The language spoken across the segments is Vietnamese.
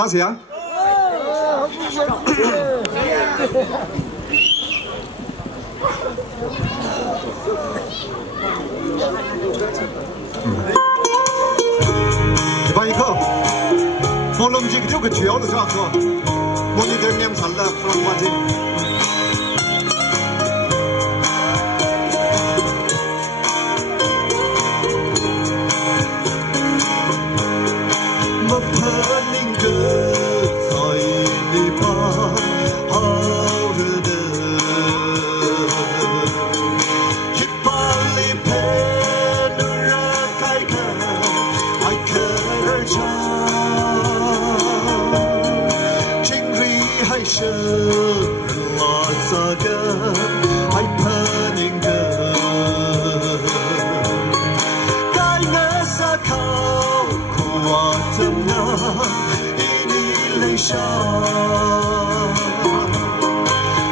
啥声？一个，我弄这个就个主要的啥个，我你这年产了不能关心。 是我做的爱怕你的，该那啥口苦我怎么以你泪下，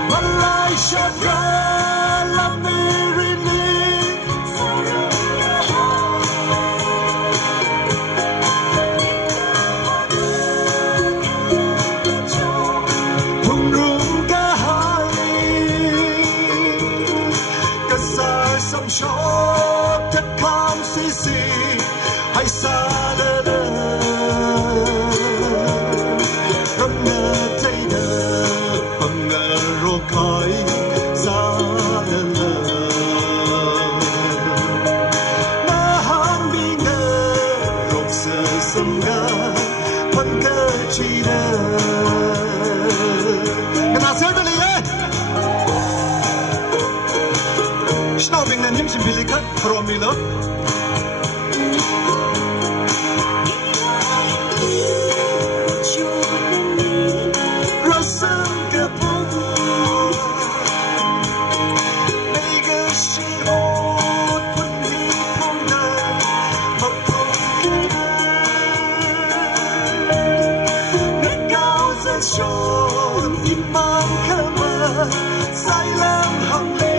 我来下的拉米瑞尼，说的康西西，还傻的的，让我记得，让我若开傻的了，那行比我若是什么，碰个起的，跟他说的哩。 Snowing na nimsin pilikat from Milo. Rosam kapung, mega shihot pundi puna, mapungkina. Negau za shon imam kama, sailam hamli.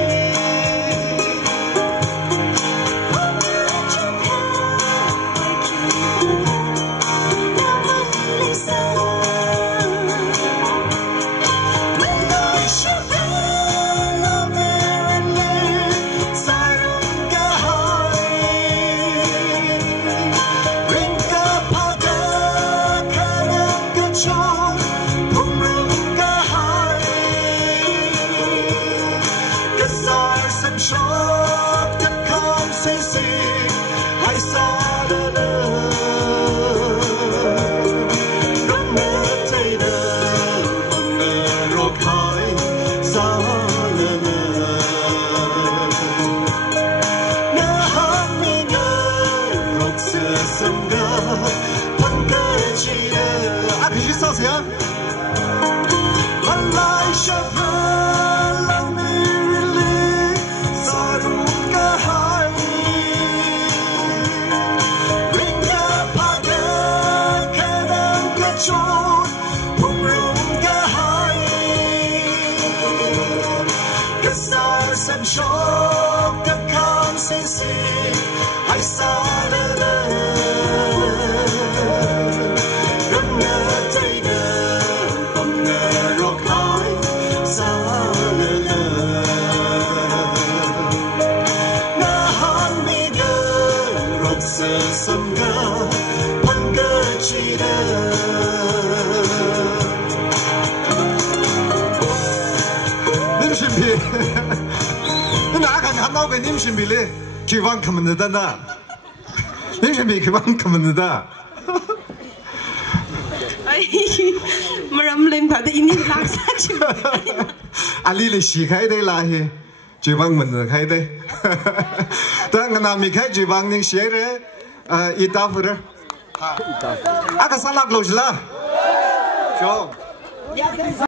nimsin bile kivan kamında da nimsin bile kivan kamında da ay maram lem thada ini laksa chi ali le shi khai dai la he kivan mình khai dai ta ngana mi khai kivan ning shi re ita fura aka salak lo jla jo